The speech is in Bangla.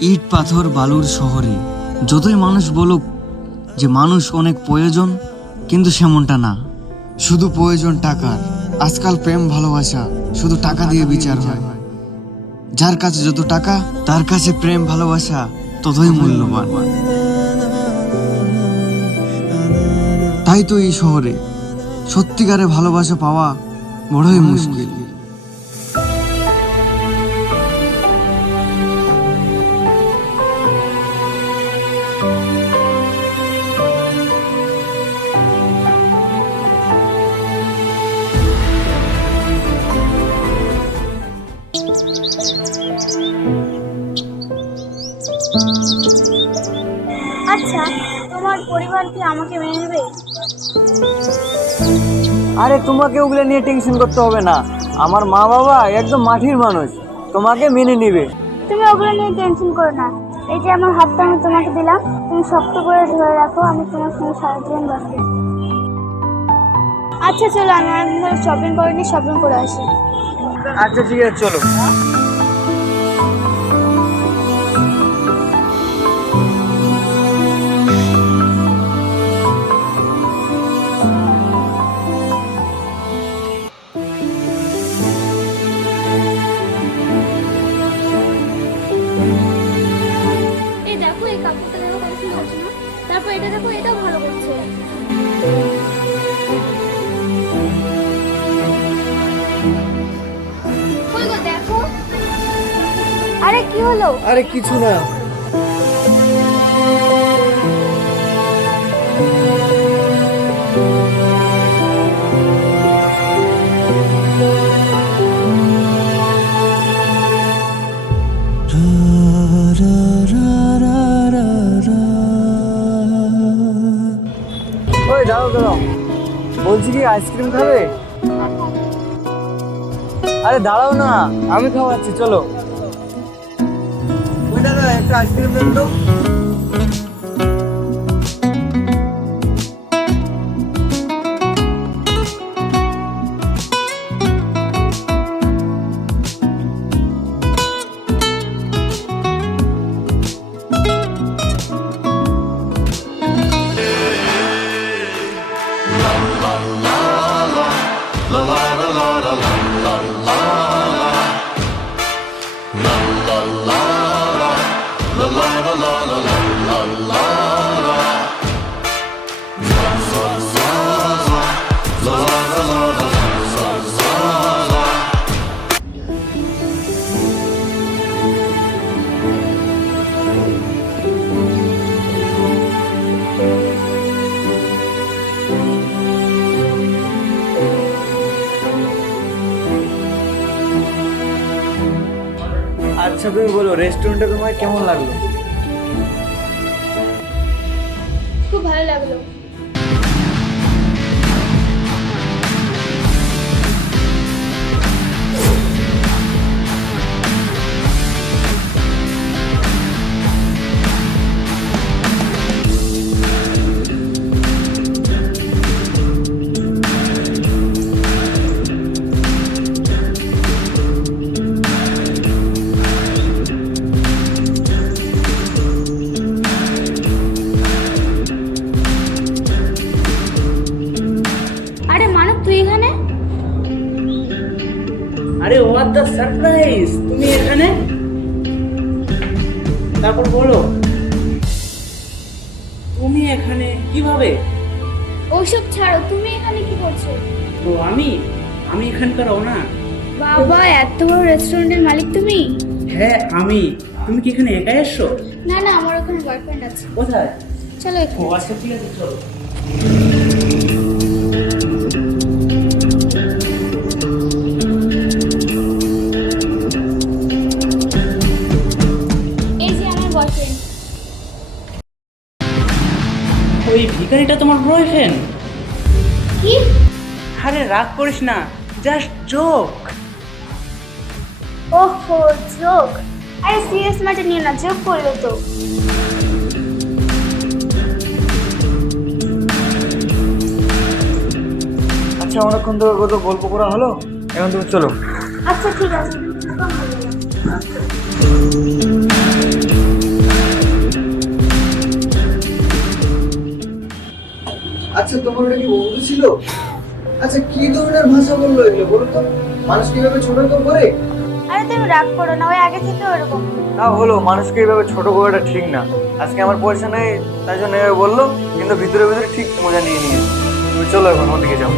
ইট পাথর বালুর শহরে যতই মানুষ বলুক যে মানুষ অনেক প্রয়োজন, কিন্তু সেমনটা না। শুধু প্রয়োজন টাকার। আজকাল প্রেম ভালোবাসা শুধু টাকা দিয়ে বিচার হয়। যার কাছে যত টাকা তার কাছে প্রেম ভালোবাসা ততই মূল্যবান। তাই তো এই শহরে সত্যিকারে ভালোবাসা পাওয়া বড়ই মুশকিল। আচ্ছা, তোমার পরিবার কি আমাকে মেনে নেবে? আরে তোমাকে ওগুলো নিয়ে টেনশন করতে হবে না। আমার মা বাবা একদম মাটির মানুষ, তোমাকে মেনে নিবে। তুমি ওগুলো নিয়ে টেনশন করো না। এই যে আমার হাতটা আমি তোমাকে দিলাম, তুমি শক্ত করে ধরে রাখো, আমি তোমার সঙ্গে সারা জীবন বাঁচবো। আচ্ছা চলো, আমি অনেকদিন ধরে শপিং করিনি, শপিং করে আসি। আচ্ছা ঠিক আছে, চলো। এই দেখো, এই কাপড়টা দেখো কত সুন্দর আছে না? তারপর এটা দেখো, এটাও ভালো করছে। কই গো দেখো। আরে কি হলো? আরে কিছু না। ওই দাঁড়াও দাঁড়াও, বলছি কি আইসক্রিম খাবে? আরে দাঁড়াও না, আমি খাওয়াচ্ছি, চলো। ওই দাদা, একটা আইসক্রিম দেন তো। আচ্ছা তুমি বলো, রেস্টুরেন্টটা তোমার কেমন লাগলো? খুব ভালো লাগলো। আরে মানব, তুই এখানে? আরে হোয়াট দ্য সারপ্রাইজ, তুমি এখানে? তারপর বলো, তুমি এখানে কিভাবে? ওইসব ছাড়ো, তুমি এখানে কি করছো? ও আমি এখানকার ওনার। বাবা, এত বড় রেস্টুরেন্টের মালিক তুমি? হ্যাঁ আমি। তুমি কি এখানে একা এসছো? না না, আমার ওখানে বয়ফ্রেন্ড আছে। কোথায়? চলো ও এখানে। আচ্ছা ঠিক আছে, চলো। এই যে আমার বয়ফ্রেন্ড। ওই ভিখারিটা তোমার বয়ফ্রেন্ড? কি? আরে রাগ করিস না, জাস্ট জোক। ওহো, জোক? আরে সিরিয়াস ম্যাটার নিয়ে না, জোক করলো তো। আচ্ছা অনেকক্ষণ ধরে কত গল্প করা হলো, এখন তুমি চলো। আচ্ছা ঠিক আছে। আচ্ছা তোমার ওটা কি বন্ধু ছিল? আচ্ছা কি ধরনের ভাষা বললো এগুলো বলো তো? মানুষ কিভাবে ছোট করে? আরে তুমি রাগ করো না, ওই আগে থেকে ওরকম। না হলো মানুষকে এইভাবে ছোট করাটা ঠিক না। আজকে আমার পয়সা নেই তাই জন্য এভাবে বললো, কিন্তু ভিতরে ভিতরে ঠিক মজা নিয়ে নিয়েছে। তুমি চলো এখন ওদিকে যাও।